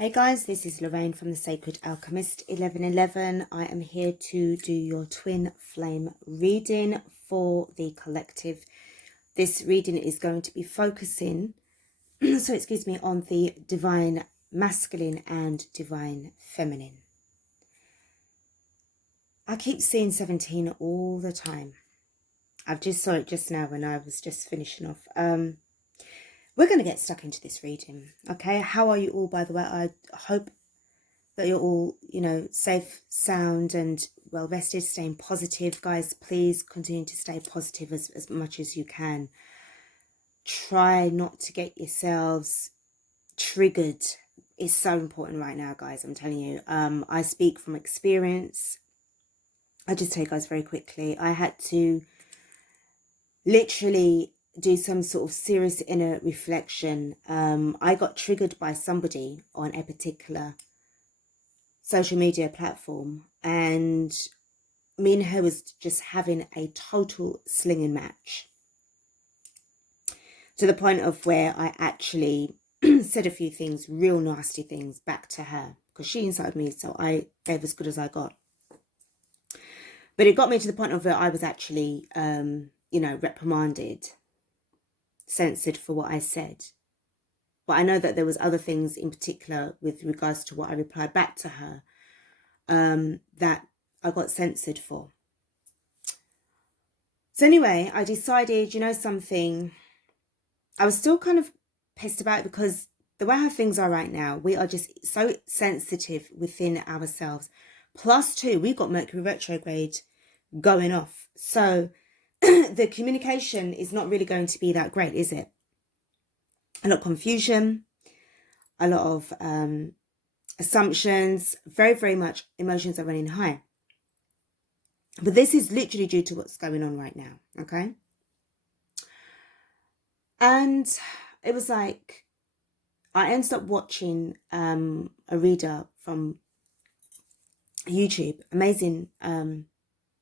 Hey guys, this is Lorraine from the Sacred Alchemist 1111. I am here to do your twin flame reading for the collective. This reading is going to be focusing, on the divine masculine and divine feminine. I keep seeing 17 all the time. I've just saw it just now when I was just finishing off. We're going to get stuck into this reading, okay? How are you all, by the way? I hope that you're all, safe, sound, and well rested, staying positive. Guys, please continue to stay positive as much as you can. Try not to get yourselves triggered. It's so important right now, guys. I'm telling you. I speak from experience. I'll just tell you guys very quickly. I had to literally do some sort of serious inner reflection. I got triggered by somebody on a particular social media platform, and me and her was just having a total slinging match, to the point of where I actually said a few things, real nasty things back to her, because she insulted me, so I gave as good as I got. But it got me to the point of where I was actually reprimanded, censored for what I said. But I know that there was other things in particular with regards to what I replied back to her that I got censored for. So anyway, I decided, something, I was still kind of pissed about it, because the way how things are right now, we are just so sensitive within ourselves. Plus two, we've got Mercury retrograde going off. So the communication is not really going to be that great, is it? A lot of confusion, a lot of assumptions, very, very much emotions are running high. But this is literally due to what's going on right now, okay? And it was like, I ended up watching a reader from YouTube, amazing,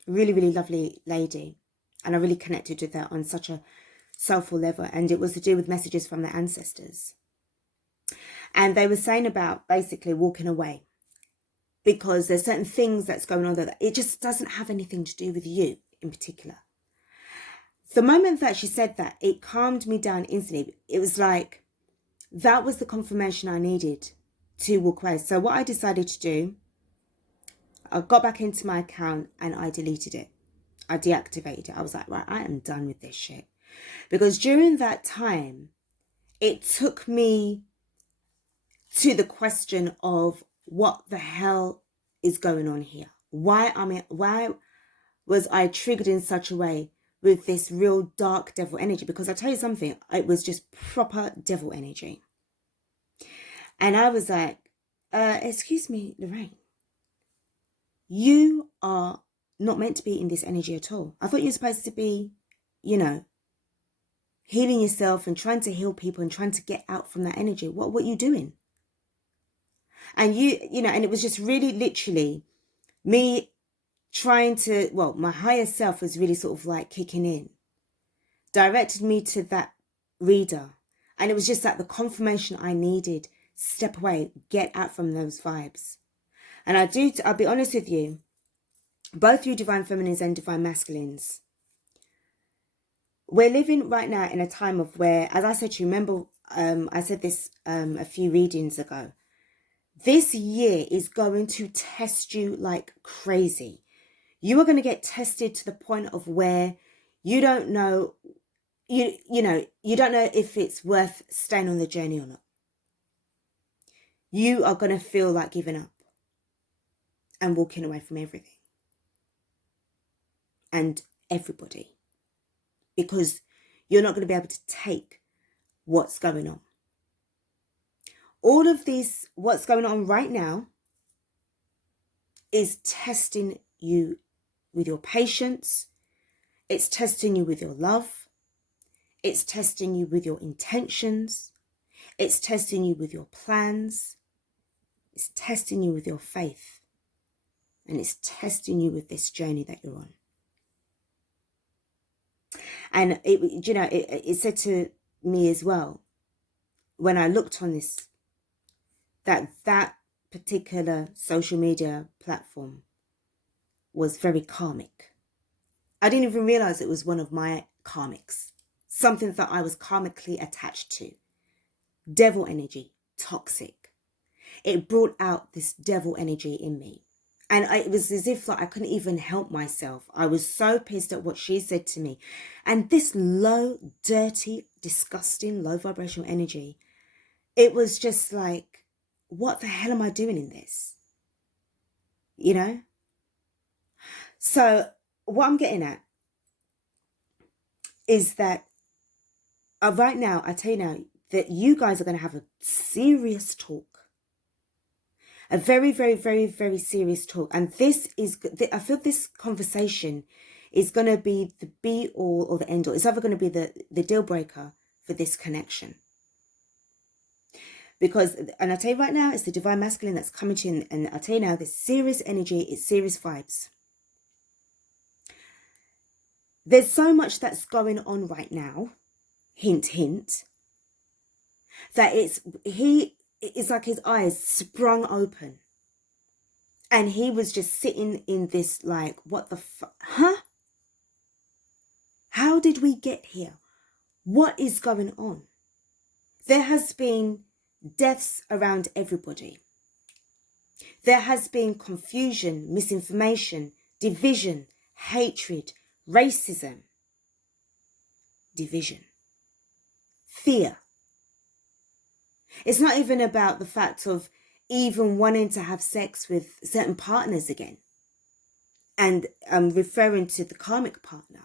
really, really lovely lady. And I really connected with her on such a soulful level. And it was to do with messages from the ancestors. And they were saying about basically walking away, because there's certain things that's going on that it just doesn't have anything to do with you in particular. The moment that she said that, it calmed me down instantly. It was like, that was the confirmation I needed to walk away. So what I decided to do, I got back into my account and I deleted it. I deactivated it. I was like, right, I am done with this shit. Because during that time, it took me to the question of what the hell is going on here? Why was I triggered in such a way with this real dark devil energy? Because I tell you something, it was just proper devil energy. And I was like, excuse me, Lorraine, you are not meant to be in this energy at all. I thought you were supposed to be, healing yourself and trying to heal people and trying to get out from that energy. What are you doing? And and it was just really literally me trying to, my higher self was really sort of like kicking in, directed me to that reader. And it was just like the confirmation I needed. Step away, get out from those vibes. And I'll be honest with you, both you divine feminines and divine masculines, we're living right now in a time of where, as I said to you, remember, I said this a few readings ago, this year is going to test you like crazy. You are going to get tested to the point of where you don't know, you don't know if it's worth staying on the journey or not. You are going to feel like giving up and walking away from everything and everybody, because you're not going to be able to take what's going on. All of this, what's going on right now, is testing you with your patience. It's testing you with your love. It's testing you with your intentions. It's testing you with your plans. It's testing you with your faith. And it's testing you with this journey that you're on. And it said to me as well, when I looked on this, that particular social media platform was very karmic. I didn't even realize it was one of my karmics, something that I was karmically attached to. Devil energy, toxic. It brought out this devil energy in me. And it was as if like I couldn't even help myself. I was so pissed at what she said to me. And this low, dirty, disgusting, low vibrational energy, it was just like, what the hell am I doing in this? You know? So what I'm getting at is that right now, I tell you now, that you guys are going to have a serious talk. A very, very, very, very serious talk. And this is, I feel this conversation is going to be the be all or the end all. It's either going to be the deal breaker for this connection. Because, and I tell you right now, it's the divine masculine that's coming to you. And I tell you now, this serious energy, it's serious vibes. There's so much that's going on right now. Hint, hint. That it's like his eyes sprung open. And he was just sitting in this like, what the fuck? Huh? How did we get here? What is going on? There has been deaths around everybody. There has been confusion, misinformation, division, hatred, racism, division, fear. It's not even about the fact of even wanting to have sex with certain partners again. And I'm referring to the karmic partner.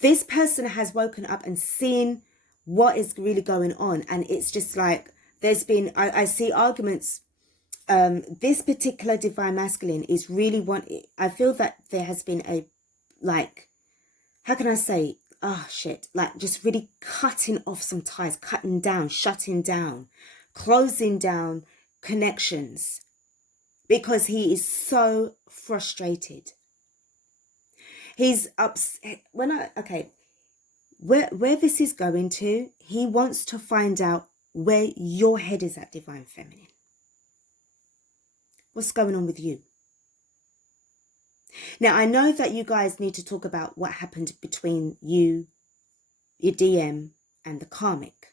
This person has woken up and seen what is really going on. And it's just like, there's been, I see arguments. This particular divine masculine is really I feel that there has been a, like, how can I say, like just really cutting off some ties, cutting down, shutting down, closing down connections, because he is so frustrated. He's upset. Where this is going to, he wants to find out where your head is at, divine feminine. What's going on with you? Now, I know that you guys need to talk about what happened between you, your DM, and the karmic.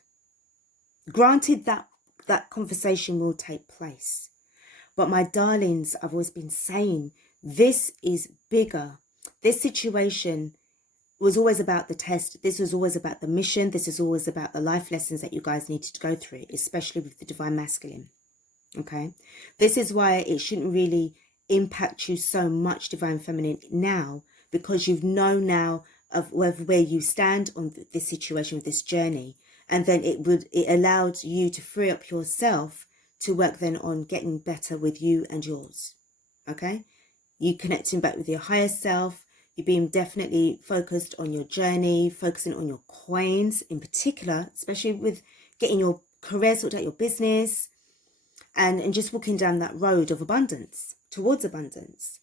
Granted, that conversation will take place. But my darlings, I've always been saying, this is bigger. This situation was always about the test. This was always about the mission. This is always about the life lessons that you guys needed to go through, especially with the divine masculine. Okay? This is why it shouldn't really impact you so much, divine feminine, now, because you've known now of where you stand on this situation, with this journey, and then it allowed you to free up yourself to work then on getting better with you and yours. Okay, you connecting back with your higher self. You're being definitely focused on your journey, focusing on your coins in particular, especially with getting your career sorted out, your business, and just walking down that road of abundance, towards abundance.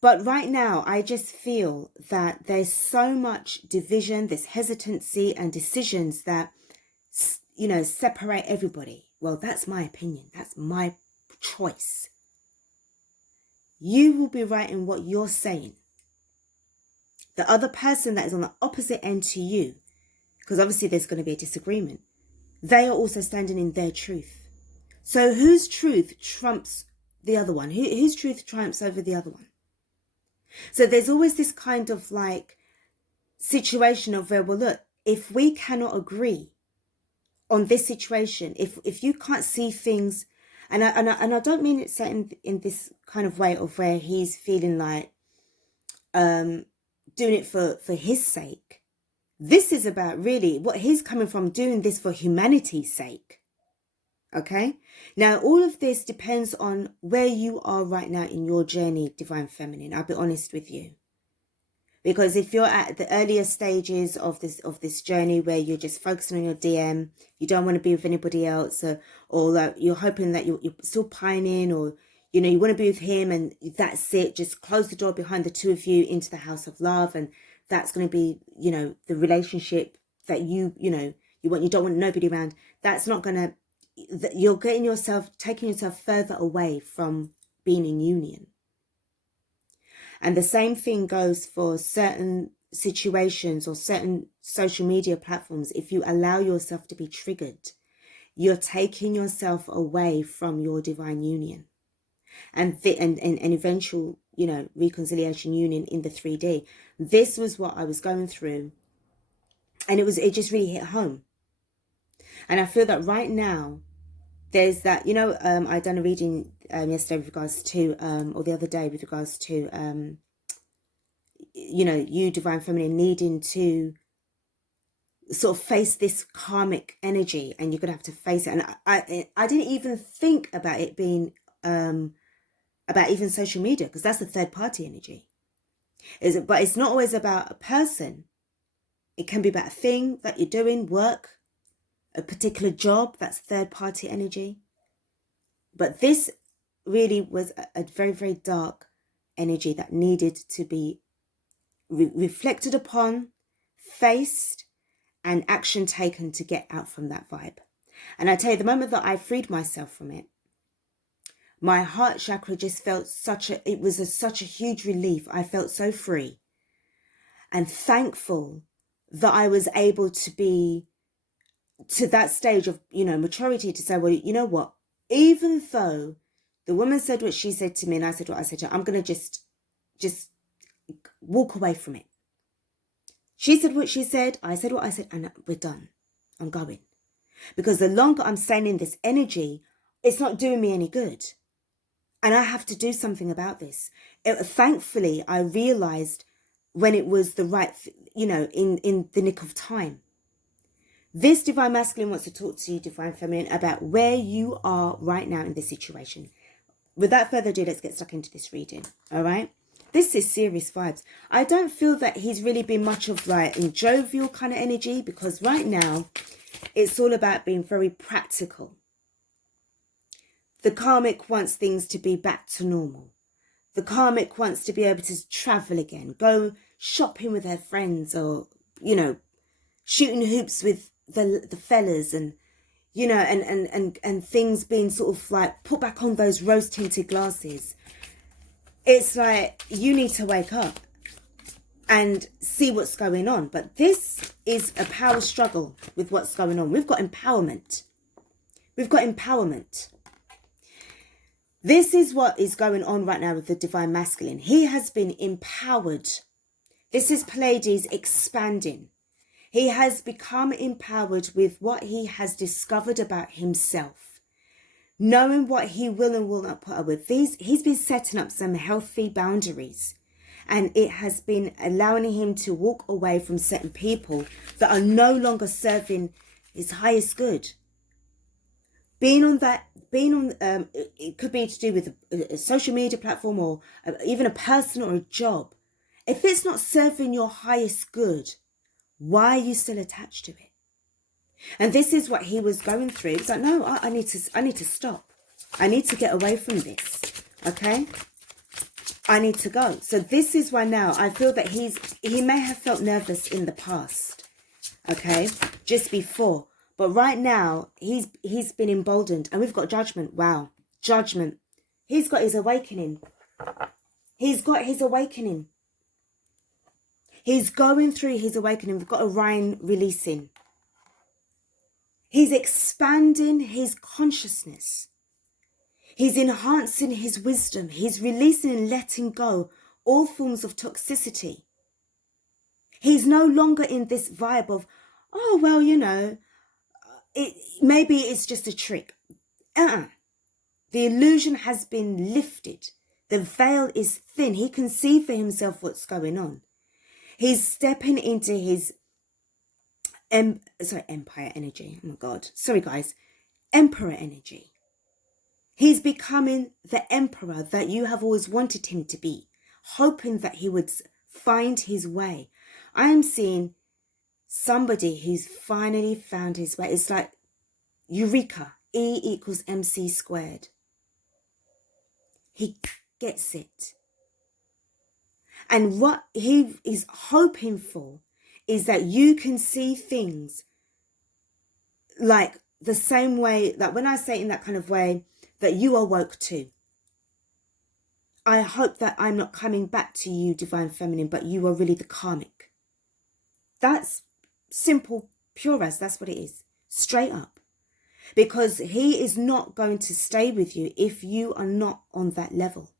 But right now, I just feel that there's so much division, this hesitancy and decisions that, you know, separate everybody. Well, that's my opinion. That's my choice. You will be right in what you're saying. The other person that is on the opposite end to you, because obviously there's going to be a disagreement, they are also standing in their truth. So whose truth trumps the other one? Whose truth triumphs over the other one? So there's always this kind of like situation of where, well, look, if we cannot agree on this situation, if you can't see things, and I don't mean it set in this kind of way of where he's feeling like doing it for his sake. This is about really what he's coming from, doing this for humanity's sake. Okay? Now, all of this depends on where you are right now in your journey, divine feminine. I'll be honest with you. Because if you're at the earlier stages of this journey where you're just focusing on your DM, you don't want to be with anybody else, or like you're hoping that you're still pining, or you know, you want to be with him and that's it, just close the door behind the two of you into the house of love, and that's going to be, you know, the relationship that you don't want nobody around. That's not going to you're taking yourself further away from being in union. And the same thing goes for certain situations or certain social media platforms. If you allow yourself to be triggered, you're taking yourself away from your divine union and eventual, reconciliation, union in the 3D. This was what I was going through, and it just really hit home. And I feel that right now there's that, I done a reading yesterday with regards to, or the other day with regards to, you divine feminine needing to sort of face this karmic energy, and you're gonna have to face it. And I didn't even think about it being about even social media, because that's the third party energy. But it's not always about a person. It can be about a thing that you're doing, work, a particular job. That's third party energy. But this really was a very, very dark energy that needed to be reflected upon, faced, and action taken to get out from that vibe. And I tell you, the moment that I freed myself from it, my heart chakra just felt such a huge relief. I felt so free and thankful that I was able to be to that stage of, maturity to say, well, you know what, even though the woman said what she said to me and I said what I said to her, I'm going to just walk away from it. She said what she said, I said what I said, and we're done. I'm going. Because the longer I'm staying in this energy, it's not doing me any good. And I have to do something about this. Thankfully, I realized when it was the right, in the nick of time. This divine masculine wants to talk to you, divine feminine, about where you are right now in this situation. Without further ado, let's get stuck into this reading. All right. This is serious vibes. I don't feel that he's really been much of like in jovial kind of energy, because right now it's all about being very practical. The karmic wants things to be back to normal. The karmic wants to be able to travel again, go shopping with her friends, or, shooting hoops with the fellas, and, and things being sort of like put back on those rose tinted glasses. It's like, you need to wake up and see what's going on. But this is a power struggle with what's going on. We've got empowerment. We've got empowerment. This is what is going on right now with the divine masculine. He has been empowered. This is Pleiades expanding. He has become empowered with what he has discovered about himself, knowing what he will and will not put up with. He's been setting up some healthy boundaries, and it has been allowing him to walk away from certain people that are no longer serving his highest good. It could be to do with a social media platform, or even a person or a job. If it's not serving your highest good, why are you still attached to it? And this is what he was going through. It's like, no, I need to stop. I need to get away from this. Okay? I need to go. So this is why now I feel that he may have felt nervous in the past. Okay? Just before. But right now, he's been emboldened. And we've got judgment. Wow. Judgment. He's got his awakening. He's got his awakening. He's going through his awakening. We've got Orion releasing. He's expanding his consciousness. He's enhancing his wisdom. He's releasing and letting go all forms of toxicity. He's no longer in this vibe of, oh, well, maybe it's just a trick. The illusion has been lifted. The veil is thin. He can see for himself what's going on. He's stepping into his empire energy. Oh my God. Sorry, guys. Emperor energy. He's becoming the emperor that you have always wanted him to be, hoping that he would find his way. I am seeing somebody who's finally found his way. It's like Eureka. E equals MC squared. He gets it. And what he is hoping for is that you can see things like the same way that when I say in that kind of way that you are woke too. I hope that I'm not coming back to you, Divine Feminine, but you are really the karmic. That's simple, pure as, that's what it is. Straight up. Because he is not going to stay with you if you are not on that level.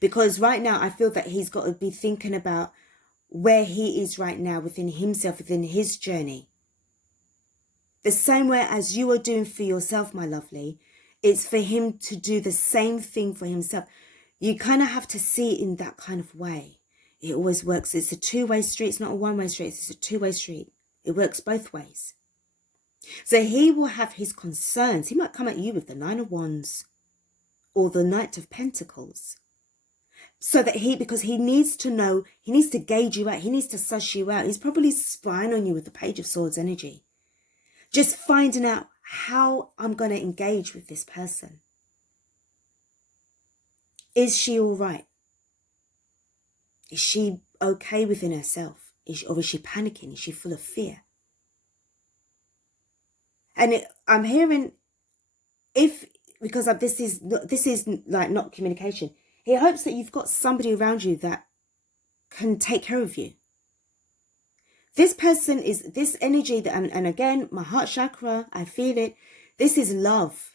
Because right now I feel that he's got to be thinking about where he is right now within himself, within his journey. The same way as you are doing for yourself, my lovely, it's for him to do the same thing for himself. You kind of have to see it in that kind of way. It always works. It's a two-way street. It's not a one-way street. It's a two-way street. It works both ways. So he will have his concerns. He might come at you with the Nine of Wands or the Knight of Pentacles. So that because he needs to know, he needs to gauge you out. He needs to suss you out. He's probably spying on you with the Page of Swords energy. Just finding out how I'm going to engage with this person. Is she all right? Is she okay within herself? Or is she panicking? Is she full of fear? And I'm hearing, because this is like not communication. He hopes that you've got somebody around you that can take care of you. This person is this energy that, and again, my heart chakra, I feel it. This is love.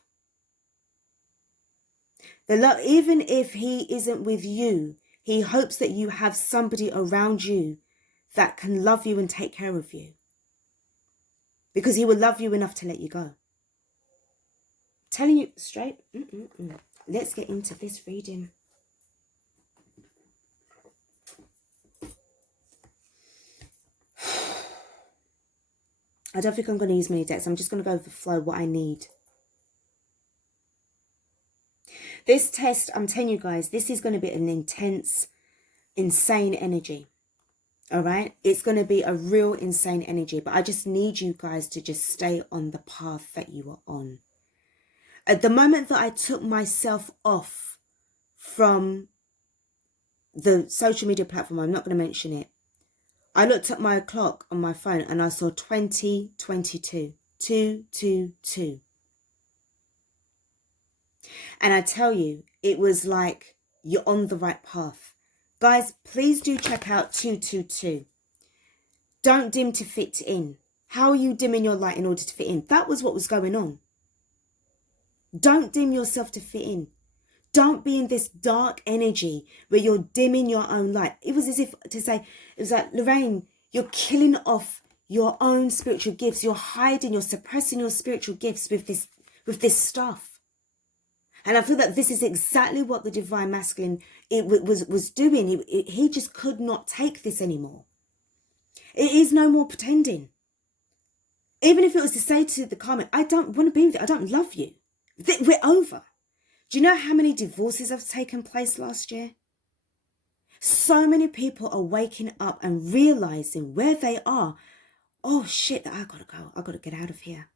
The love, even if he isn't with you, he hopes that you have somebody around you that can love you and take care of you. Because he will love you enough to let you go. I'm telling you straight. Let's get into this reading. I don't think I'm going to use many decks. I'm just going to go with the flow, what I need. This test, I'm telling you guys, this is going to be an intense, insane energy. All right? It's going to be a real insane energy. But I just need you guys to just stay on the path that you are on. At the moment that I took myself off from the social media platform, I'm not going to mention it. I looked at my clock on my phone and I saw 2022. 222. And I tell you, it was like you're on the right path. Guys, please do check out 222. Don't dim to fit in. How are you dimming your light in order to fit in? That was what was going on. Don't dim yourself to fit in. Don't be in this dark energy where you're dimming your own light. It was as if to say, it was like, Lorraine, you're killing off your own spiritual gifts. You're hiding, you're suppressing your spiritual gifts with this stuff. And I feel that this is exactly what the Divine Masculine was doing. He just could not take this anymore. It is no more pretending. Even if it was to say to the karmic, I don't want to be with you. I don't love you. We're over. Do you know how many divorces have taken place last year? So many people are waking up and realizing where they are. Oh shit, I gotta go. I gotta get out of here.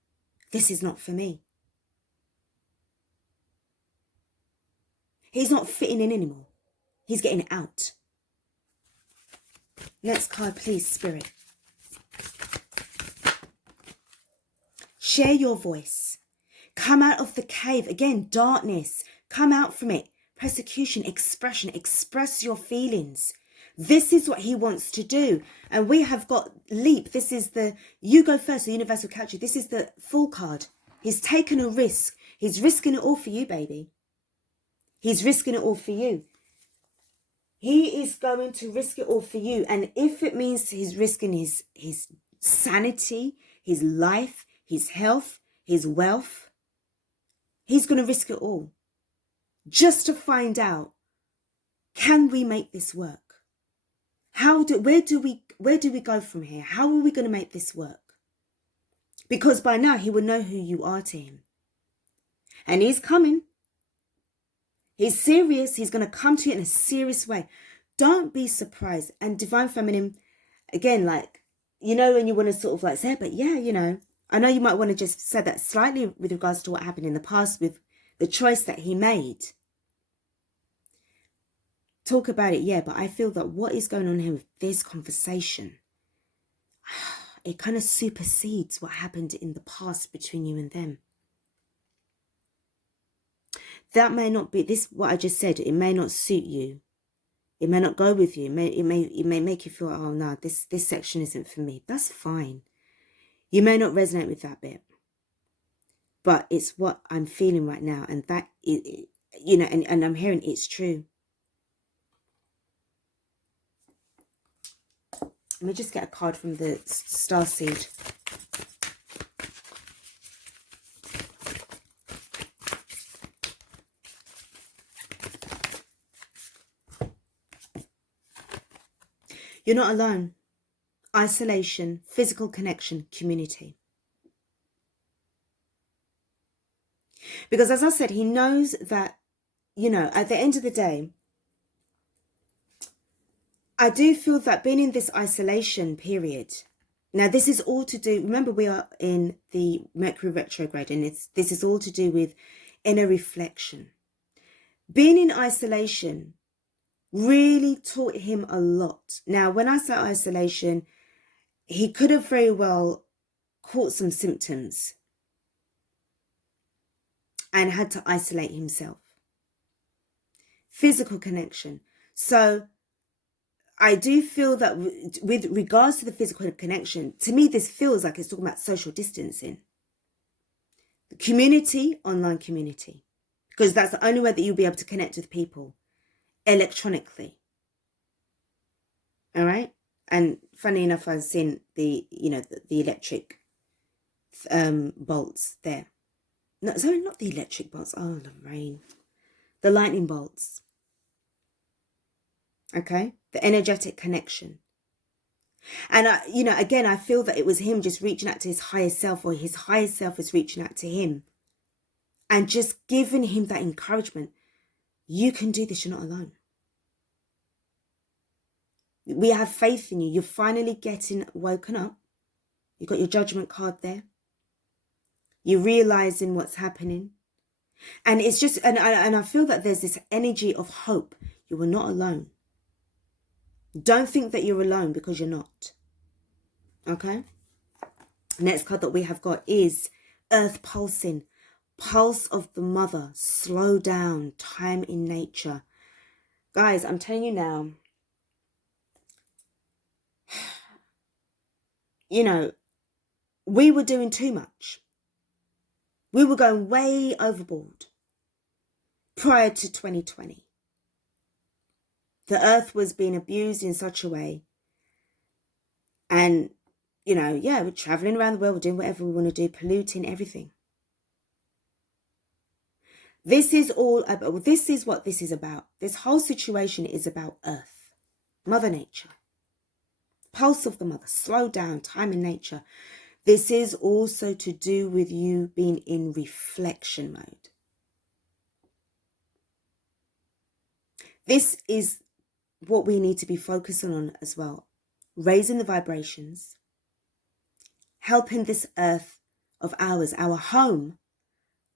This is not for me. He's not fitting in anymore. He's getting out. Next card, please, Spirit. Share your voice. Come out of the cave. Again, darkness. Come out from it. Persecution, expression. Express your feelings. This is what he wants to do. And we have got leap. This is the, you go first, the universal catcher. This is the Fool card. He's taken a risk. He's risking it all for you, baby. He's risking it all for you. He is going to risk it all for you. And if it means he's risking his sanity, his life, his health, his wealth, he's going to risk it all just to find out, can we make this work? Where do we go from here? How are we going to make this work? Because by now he will know who you are to him. And he's coming. He's serious. He's going to come to you in a serious way. Don't be surprised. And Divine Feminine, again, like, you know, when you want to sort of like say, but yeah, you know, I know you might want to just say that slightly with regards to what happened in the past with the choice that he made. Talk about it, yeah, but I feel that what is going on here with this conversation, it kind of supersedes what happened in the past between you and them. That may not be this, what I just said, it may not suit you. It may not go with you. It may make you feel, oh no, this section isn't for me. That's fine. You may not resonate with that bit, but it's what I'm feeling right now, and that you know, and I'm hearing it's true. Let me just get a card from the starseed. You're not alone. Isolation, physical connection, community. Because as I said, he knows that, you know, at the end of the day, I do feel that being in this isolation period, now this is all to do, remember we are in the Mercury retrograde, and this is all to do with inner reflection. Being in isolation really taught him a lot. Now, when I say isolation, he could have very well caught some symptoms and had to isolate himself. Physical connection. So I do feel that with regards to the physical connection, to me, this feels like it's talking about social distancing. The community, online community, because that's the only way that you'll be able to connect with people electronically. All right. And funny enough, I've seen the, you know, the electric bolts there. No, sorry, not the electric bolts. Oh, Lorraine. The lightning bolts. Okay. The energetic connection. And, you know, again, I feel that it was him just reaching out to his higher self, or his higher self was reaching out to him and just giving him that encouragement. You can do this. You're not alone. We have faith in you. You're finally getting woken up. You've got your judgment card there. You're realizing what's happening. And it's just, and I feel that there's this energy of hope. You are not alone. Don't think that you're alone, because you're not. Okay? Next card that we have got is Earth Pulsing. Pulse of the mother. Slow down. Time in nature. Guys, I'm telling you now, you know, we were doing too much. We were going way overboard prior to 2020. The earth was being abused in such a way. And, you know, yeah, we're traveling around the world, we're doing whatever we want to do, polluting everything. This is all about, this is what this is about. This whole situation is about Earth, Mother Nature. Pulse of the mother, slow down, time in nature. This is also to do with you being in reflection mode. This is what we need to be focusing on as well. Raising the vibrations, helping this earth of ours, our home,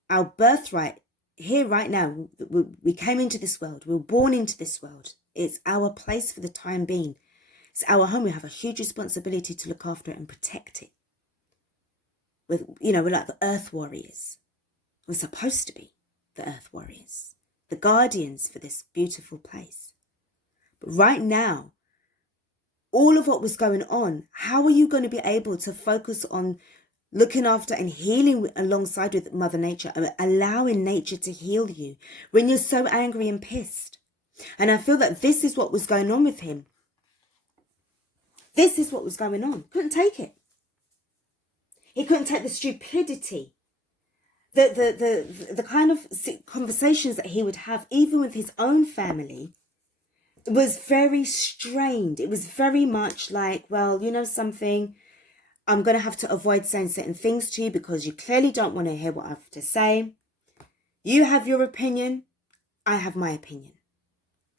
our birthright, here right now. We came into this world. We were born into this world. It's our place for the time being. It's our home. We have a huge responsibility to look after it and protect it. We're like the earth warriors. We're supposed to be the earth warriors, the guardians for this beautiful place. But right now, all of what was going on, how are you going to be able to focus on looking after and healing alongside with Mother Nature, allowing nature to heal you when you're so angry and pissed? And I feel that this is what was going on with him. This is what was going on. Couldn't take it. He couldn't take the stupidity, the kind of conversations that he would have, even with his own family, was very strained. It was very much like, well, you know something, I'm going to have to avoid saying certain things to you because you clearly don't want to hear what I have to say. You have your opinion, I have my opinion.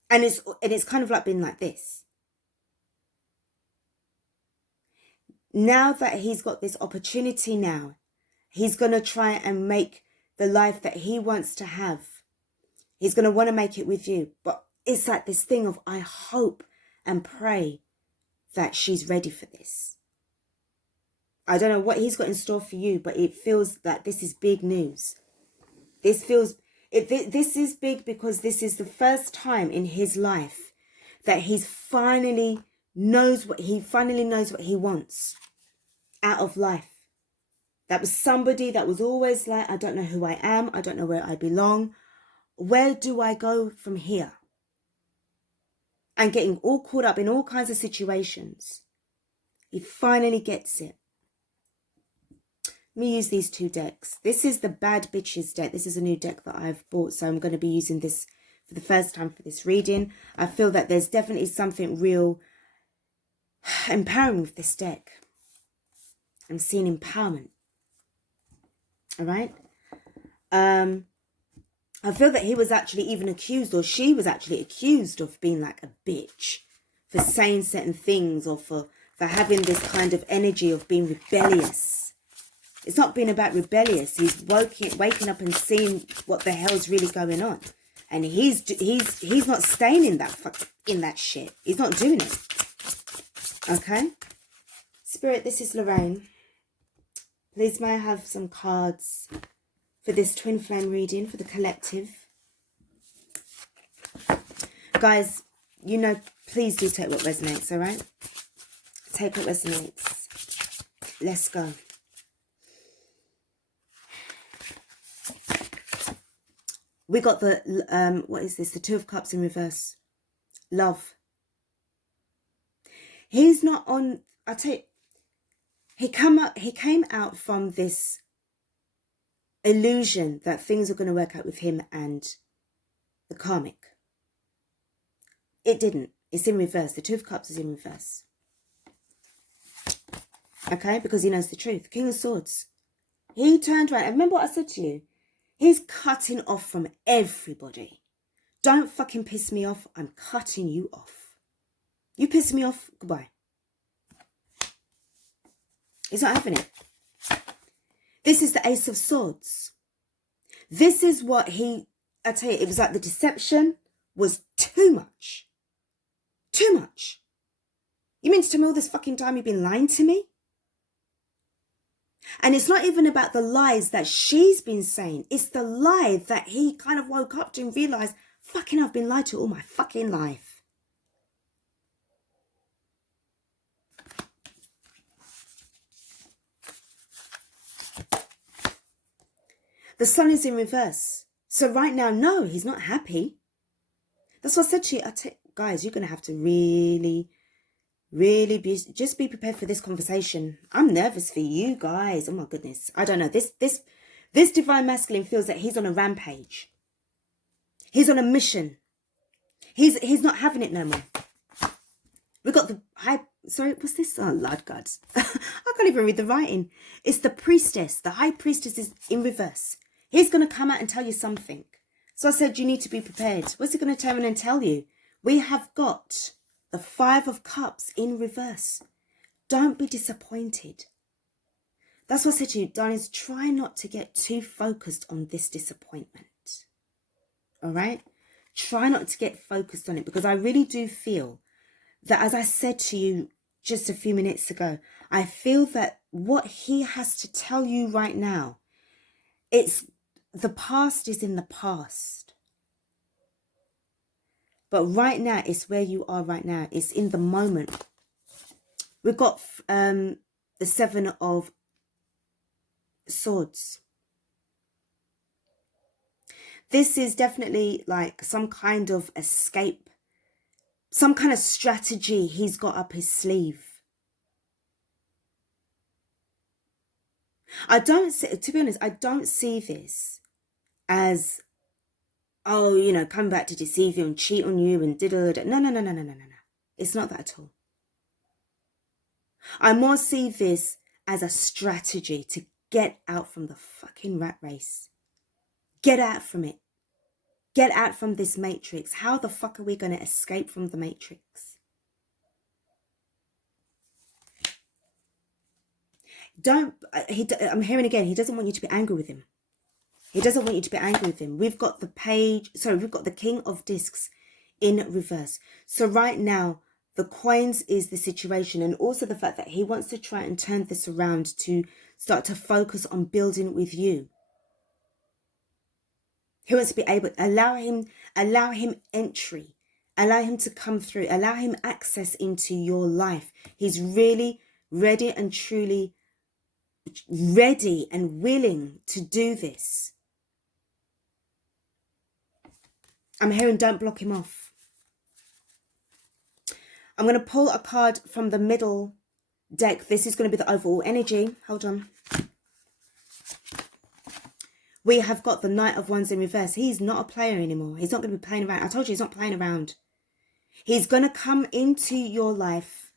And it's kind of like being like this. Now that he's got this opportunity now, he's going to try and make the life that he wants to have. He's going to want to make it with you. But it's like this thing of, I hope and pray that she's ready for this. I don't know what he's got in store for you, but it feels like this is big news. This is big because this is the first time in his life that he finally knows what he wants out of life. That was somebody that was always like, I don't know who I am. I don't know where I belong. Where do I go from here? And getting all caught up in all kinds of situations. He finally gets it. Let me use these two decks. This is the Bad Bitches deck. This is a new deck that I've bought. So I'm going to be using this for the first time for this reading. I feel that there's definitely something real empowering with this deck. I'm seeing empowerment. All right. I feel that he was actually even accused, or she was actually accused of being like a bitch for saying certain things, or for having this kind of energy of being rebellious. It's not being about rebellious. He's waking up and seeing what the hell's really going on, and he's not staying in that shit. He's not doing it. Okay, Spirit, this is Lorraine. Please may I have some cards for this twin flame reading for the collective. Guys, you know, please do take what resonates, all right? Take what resonates. Let's go. We got the, what is this? The Two of Cups in reverse. Love. He's not on, I tell you, he came out from this illusion that things are going to work out with him and the karmic. It didn't. It's in reverse. The Two of Cups is in reverse. Okay? Because he knows the truth. King of Swords. He turned around. And remember what I said to you? He's cutting off from everybody. Don't fucking piss me off. I'm cutting you off. You piss me off. Goodbye. He's not having it. This is the Ace of Swords. This is what I tell you, it was like the deception was too much. Too much. You mean to tell me all this fucking time you've been lying to me? And it's not even about the lies that she's been saying. It's the lie that he kind of woke up to and realised, fucking I've been lied to all my fucking life. The Sun is in reverse. So right now, no, he's not happy. That's what I said to you. Guys, you're going to have to really just be prepared for this conversation. I'm nervous for you guys. Oh my goodness. I don't know. This divine masculine feels that he's on a rampage. He's on a mission. He's not having it no more. We got the high, sorry, what's this? Oh, Lord God. I can't even read the writing. It's the priestess. The high priestess is in reverse. He's going to come out and tell you something. So I said, you need to be prepared. What's he going to turn and tell you? We have got the Five of Cups in reverse. Don't be disappointed. That's what I said to you, darlings. Try not to get too focused on this disappointment. All right? Try not to get focused on it, because I really do feel that, as I said to you just a few minutes ago, I feel that what he has to tell you right now, the past is in the past. But right now, it's where you are right now. It's in the moment. We've got the Seven of Swords. This is definitely like some kind of escape. Some kind of strategy he's got up his sleeve. To be honest, I don't see this as, oh, you know, come back to deceive you and cheat on you and da-da-da. No. It's not that at all. I more see this as a strategy to get out from the fucking rat race. Get out from it. Get out from this matrix. How the fuck are we going to escape from the matrix? I'm hearing again, he doesn't want you to be angry with him. He doesn't want you to be angry with him. We've got the King of Discs in reverse. So right now, The coins is the situation, and also the fact that he wants to try and turn this around to start to focus on building with you. He wants to be able to allow him entry, allow him to come through, allow him access into your life. He's really ready and truly ready and willing to do this. I'm hearing don't block him off. I'm going to pull a card from the middle deck. This is going to be the overall energy. Hold on. We have got the Knight of Wands in reverse. He's not a player anymore. He's not going to be playing around. I told you he's not playing around. He's going to come into your life.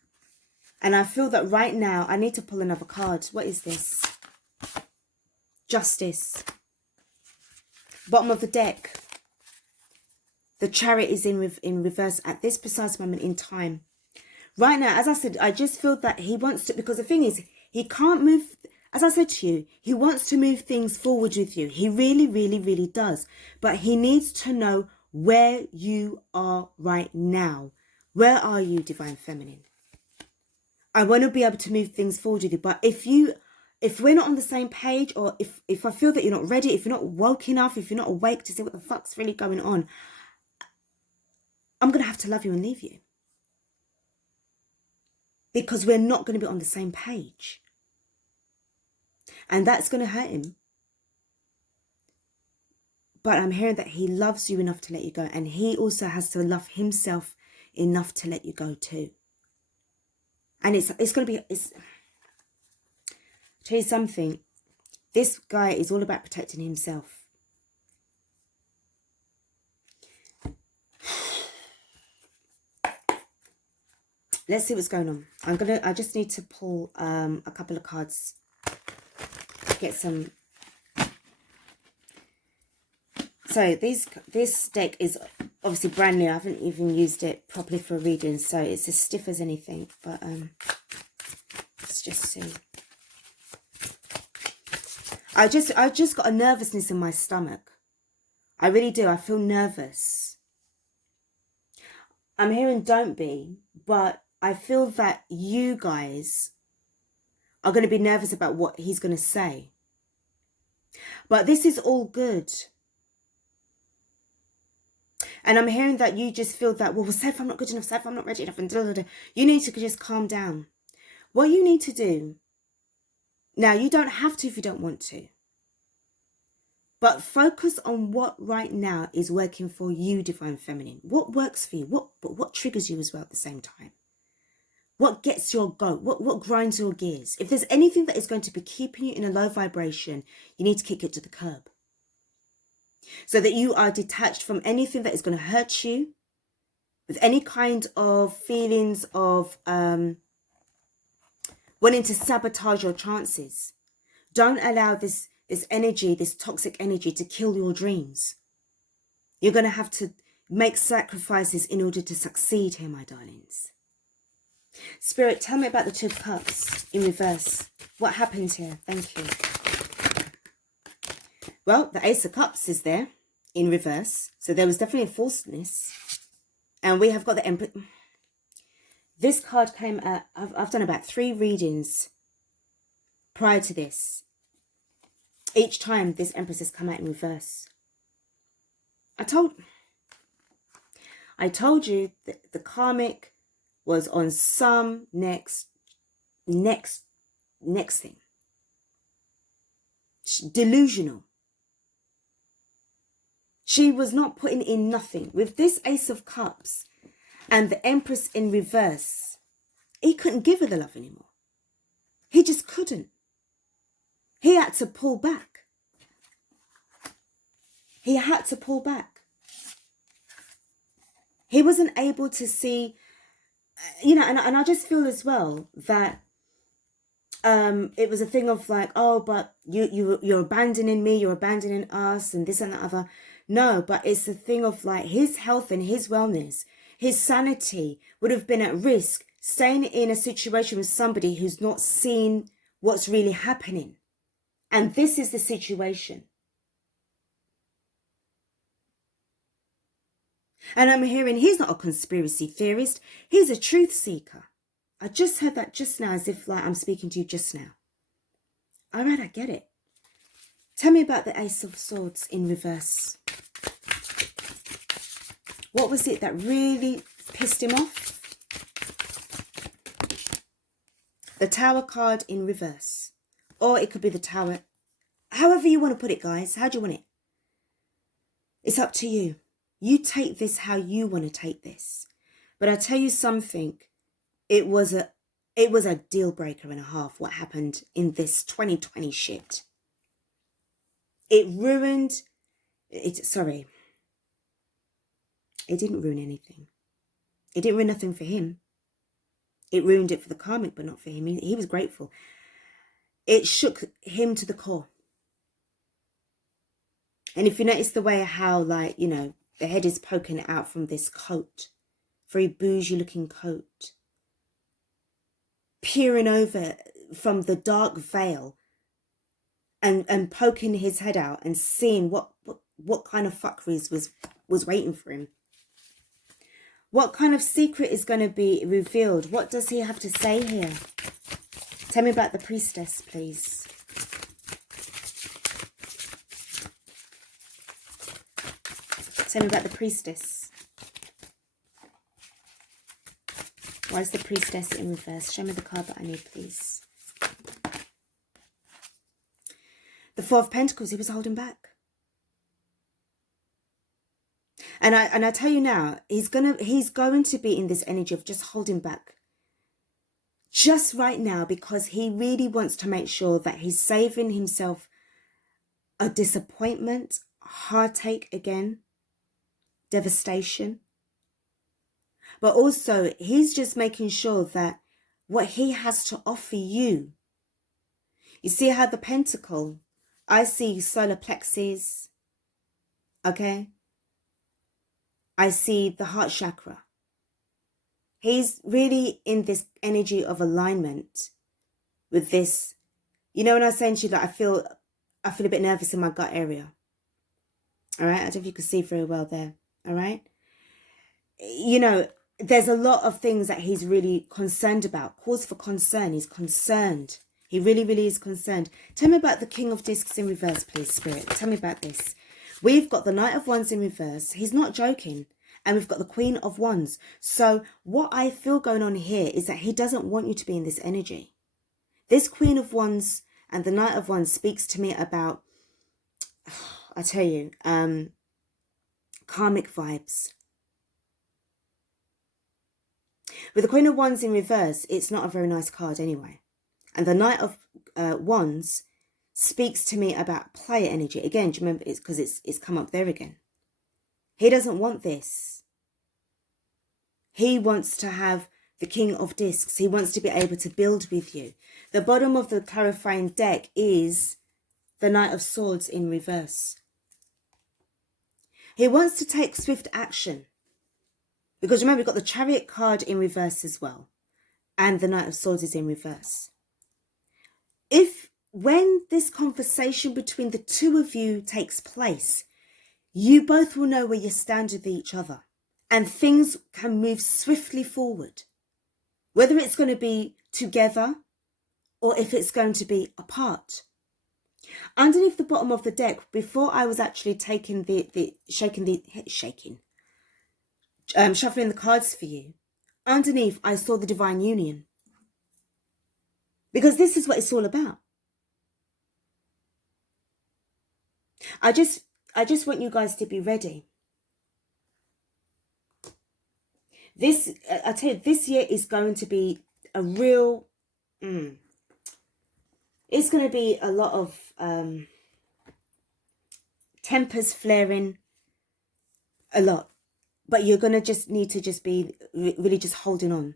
And I feel that right now, I need to pull another card. What is this? Justice. Bottom of the deck. The Chariot is in reverse at this precise moment in time. Right now, as I said, I just feel that he wants to, because the thing is, he can't move, as I said to you, he wants to move things forward with you. He really, really, really does. But he needs to know where you are right now. Where are you, Divine Feminine? I want to be able to move things forward with you. But if we're not on the same page, or if I feel that you're not ready, if you're not woke enough, if you're not awake to see what the fuck's really going on, I'm going to have to love you and leave you. Because we're not going to be on the same page. And that's going to hurt him. But I'm hearing that he loves you enough to let you go. And he also has to love himself enough to let you go too. And it's going to be... I'll tell you something. This guy is all about protecting himself. Let's see what's going on. I just need to pull a couple of cards. Get some. So this deck is obviously brand new. I haven't even used it properly for a reading, so it's as stiff as anything. But let's just see. I just got a nervousness in my stomach. I really do. I feel nervous. I'm hearing don't be, but I feel that you guys are going to be nervous about what he's going to say. But this is all good. And I'm hearing that you just feel that, well, say if I'm not good enough, say if I'm not ready enough, and da, da, da. You need to just calm down. What you need to do, now you don't have to if you don't want to. But focus on what right now is working for you, Divine Feminine. What works for you? What triggers you as well at the same time? What gets your goat? What grinds your gears? If there's anything that is going to be keeping you in a low vibration, you need to kick it to the curb. So that you are detached from anything that is going to hurt you, with any kind of feelings of wanting to sabotage your chances. Don't allow this energy, this toxic energy, to kill your dreams. You're going to have to make sacrifices in order to succeed here, my darlings. Spirit, tell me about the Two of Cups in reverse. What happened here? Thank you. Well, the Ace of Cups is there in reverse. So there was definitely a falseness. And we have got the Empress. This card came at, I've done about 3 readings prior to this. Each time this Empress has come out in reverse. I told you that the karmic was on some next thing. Delusional. She was not putting in nothing. With this Ace of Cups and the Empress in reverse, he couldn't give her the love anymore. He just couldn't. He had to pull back. He had to pull back. He wasn't able to see, you know, and I just feel as well that it was a thing of like, oh, but you're abandoning me, you're abandoning us, and this and that other. No, but it's a thing of like his health and his wellness, his sanity would have been at risk staying in a situation with somebody who's not seen what's really happening. And this is the situation. And I'm hearing he's not a conspiracy theorist. He's a truth seeker. I just heard that just now, as if like I'm speaking to you just now. All right, I get it. Tell me about the Ace of Swords in reverse. What was it that really pissed him off? The Tower card in reverse. Or it could be the Tower. However you want to put it, guys. How do you want it? It's up to you. You take this how you want to take this. But I tell you something. It was a deal breaker and a half what happened in this 2020 shit. It ruined it. Sorry. It didn't ruin anything. It didn't ruin nothing for him. It ruined it for the karmic, but not for him. He was grateful. It shook him to the core. And if you notice the way how, like, you know, the head is poking out from this coat, very bougie looking coat, peering over from the dark veil and poking his head out and seeing what kind of fuckeries was waiting for him. What kind of secret is going to be revealed? What does he have to say here? Tell me about the priestess, please. Tell me about the priestess. Why is the priestess in reverse? Show me the card that I need, please. The Four of Pentacles, he was holding back. And I tell you now, he's going to be in this energy of just holding back. Just right now, because he really wants to make sure that he's saving himself a disappointment, heartache again, devastation. But also, he's just making sure that what he has to offer you. You see how the pentacle, I see solar plexus, okay? I see the heart chakra. He's really in this energy of alignment with this. You know, when I was saying to you that I feel a bit nervous in my gut area. All right. I don't know if you can see very well there. All right. You know, there's a lot of things that he's really concerned about. Cause for concern. He's concerned. He really, really is concerned. Tell me about the King of Discs in reverse, please, Spirit. Tell me about this. We've got the Knight of Wands in reverse. He's not joking. And we've got the Queen of Wands. So what I feel going on here is that he doesn't want you to be in this energy. This Queen of Wands and the Knight of Wands speaks to me about, I tell you, karmic vibes. With the Queen of Wands in reverse, it's not a very nice card anyway. And the Knight of Wands speaks to me about player energy. Again, do you remember? It's because it's come up there again. He doesn't want this. He wants to have the King of Discs. He wants to be able to build with you. The bottom of the clarifying deck is the Knight of Swords in reverse. He wants to take swift action. Because remember, we've got the Chariot card in reverse as well. And the Knight of Swords is in reverse. When this conversation between the two of you takes place, you both will know where you stand with each other. And things can move swiftly forward. Whether it's going to be together or if it's going to be apart. Underneath the bottom of the deck, before I was actually taking shuffling the cards for you, underneath I saw the Divine Union. Because this is what it's all about. I just want you guys to be ready. I tell you, this year is going to be a real, it's going to be a lot of tempers flaring, a lot. But you're going to just need to just be really just holding on.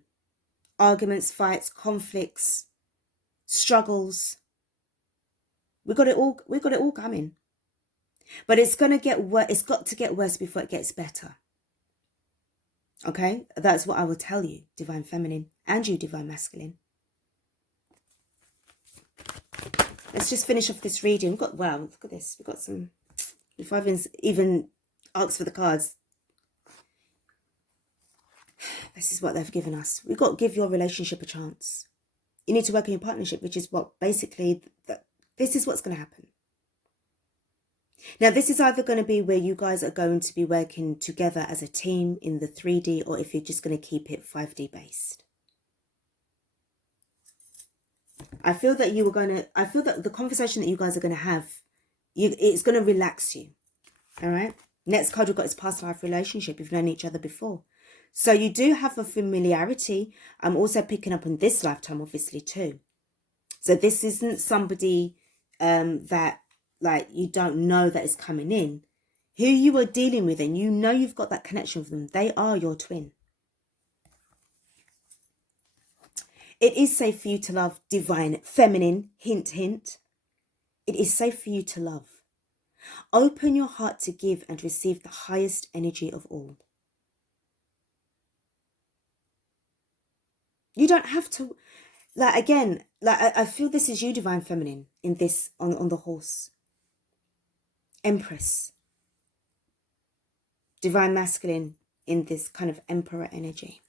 Arguments, fights, conflicts, struggles. We got it all coming. But it's going to get worse. It's got to get worse before it gets better. Okay? That's what I will tell you, Divine Feminine, and you, Divine Masculine. Let's just finish off this reading. Wow, look at this. We've got some, if I even asked for the cards, This is what they've given us. We've got to give your relationship a chance. You need to work on your partnership, which is what basically, this is what's going to happen. Now, this is either going to be where you guys are going to be working together as a team in the 3D, or if you're just going to keep it 5D based. I feel that the conversation that you guys are going to have, it's going to relax you. All right. Next card we've got is past life relationship. You've known each other before. So you do have a familiarity. I'm also picking up on this lifetime, obviously, too. So this isn't somebody that, like, you don't know that is coming in. Who you are dealing with, and you know you've got that connection with them. They are your twin. It is safe for you to love divine feminine. Hint, hint. It is safe for you to love. Open your heart to give and receive the highest energy of all. You don't have to, like, again, like, I feel this is you, divine feminine, in this, on the horse. Empress. Divine masculine in this kind of emperor energy.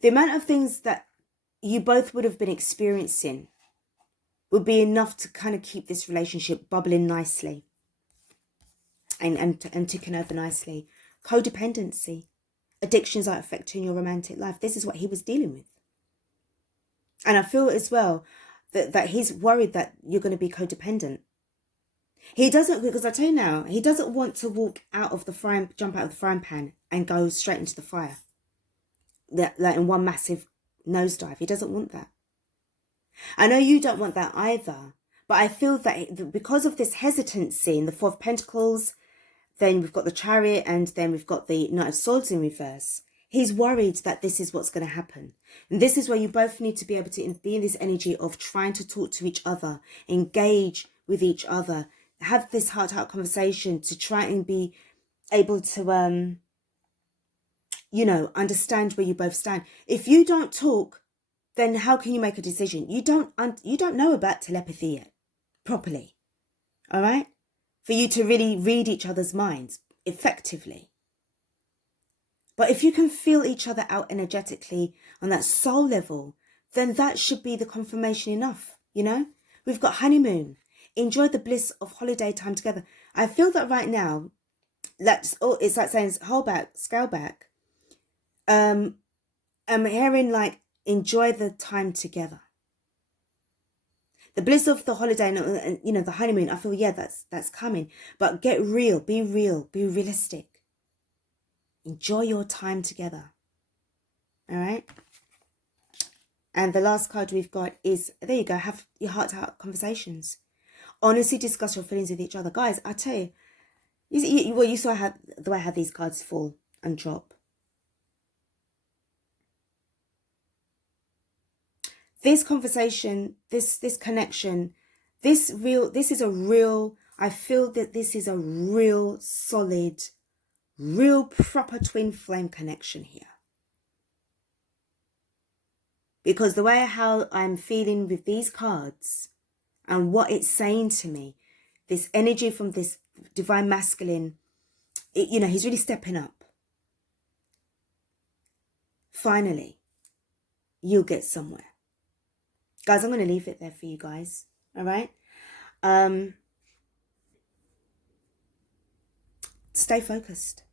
The amount of things that you both would have been experiencing would be enough to kind of keep this relationship bubbling nicely and ticking over nicely. Codependency. Addictions are affecting your romantic life. This is what he was dealing with. And I feel as well that he's worried that you're going to be codependent. He doesn't, because I tell you now, he doesn't want to walk out of the jump out of the frying pan and go straight into the fire. Like in one massive nosedive. He doesn't want that. I know you don't want that either. But I feel that because of this hesitancy in the Four of Pentacles, then we've got the Chariot, and then we've got the Knight of Swords in reverse. He's worried that this is what's going to happen. And this is where you both need to be able to be in this energy of trying to talk to each other, engage with each other, have this heart-to-heart conversation to try and be able to, you know, understand where you both stand. If you don't talk, then how can you make a decision? You don't know about telepathy yet, properly. All right? For you to really read each other's minds effectively. But if you can feel each other out energetically on that soul level, then that should be the confirmation enough, you know? We've got honeymoon. Enjoy the bliss of holiday time together. I feel that right now, it's like saying, hold back, scale back. I'm hearing like, enjoy the time together. The bliss of the holiday and, you know, the honeymoon, I feel, yeah, that's coming. But get real, be realistic. Enjoy your time together. All right? And the last card we've got is, there you go, have your heart-to-heart conversations. Honestly discuss your feelings with each other. Guys, I tell you, you saw the way I had these cards fall and drop. This conversation, this connection, I feel that this is a real solid, real proper twin flame connection here. Because the way how I'm feeling with these cards and what it's saying to me, this energy from this divine masculine, you know, he's really stepping up. Finally, you'll get somewhere. Guys, I'm going to leave it there for you guys. All right? Stay focused.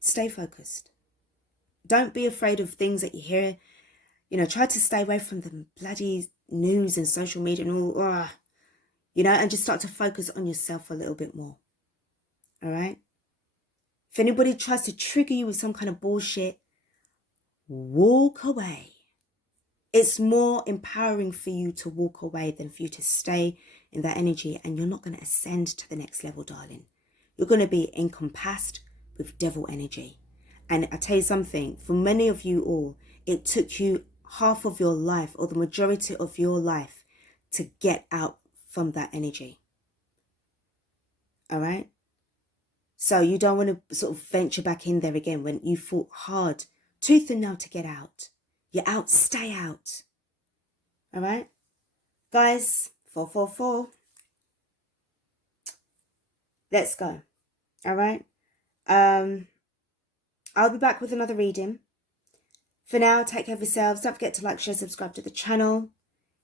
Stay focused. Don't be afraid of things that you hear. You know, try to stay away from the bloody news and social media and all, you know, and just start to focus on yourself a little bit more. All right? If anybody tries to trigger you with some kind of bullshit, walk away. It's more empowering for you to walk away than for you to stay in that energy, and you're not going to ascend to the next level, darling. You're going to be encompassed with devil energy. And I tell you something, for many of you all, it took you half of your life or the majority of your life to get out from that energy. All right? So you don't want to sort of venture back in there again when you fought hard, tooth and nail to get out. You're out, stay out. All right? Guys, 444. Let's go. All right? I'll be back with another reading. For now, take care of yourselves. Don't forget to like, share, subscribe to the channel.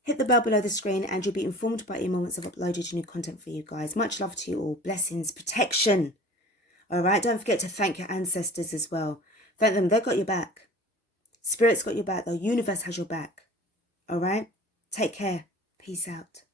Hit the bell below the screen and you'll be informed by email once I've uploaded new content for you guys. Much love to you all. Blessings, protection. All right, don't forget to thank your ancestors as well. Thank them. They've got your back. Spirit's got your back. The universe has your back. All right, take care. Peace out.